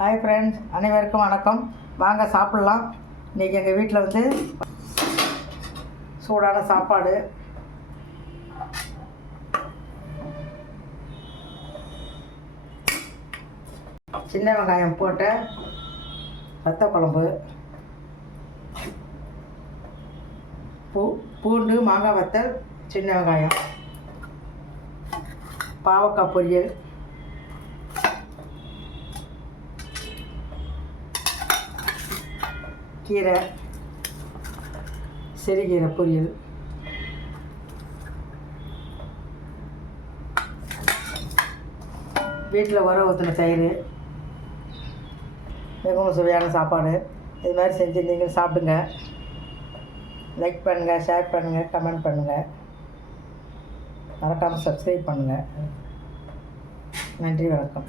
Hi friends, அனைவருக்கும் வணக்கம். வாங்க சாப்பிட்லாம். இன்றைக்கி எங்கள் வீட்டில் வந்து சூடான சாப்பாடு, சின்ன வெங்காயம் போட்ட வத்த குழம்பு, பூண்டு மாங்காய் வத்தல், சின்ன வெங்காயம், பாவக்காய் பொரியல், கீரை, சிறுகீரை பொரியல், வீட்டில் உர ஊற்றின தயிர், மிகவும் சுவையான சாப்பாடு. இது மாதிரி செஞ்சு நீங்கள் சாப்பிடுங்க. லைக் பண்ணுங்கள், ஷேர் பண்ணுங்கள், கமெண்ட் பண்ணுங்கள், மறக்காமல் சப்ஸ்கிரைப் பண்ணுங்கள். நன்றி, வணக்கம்.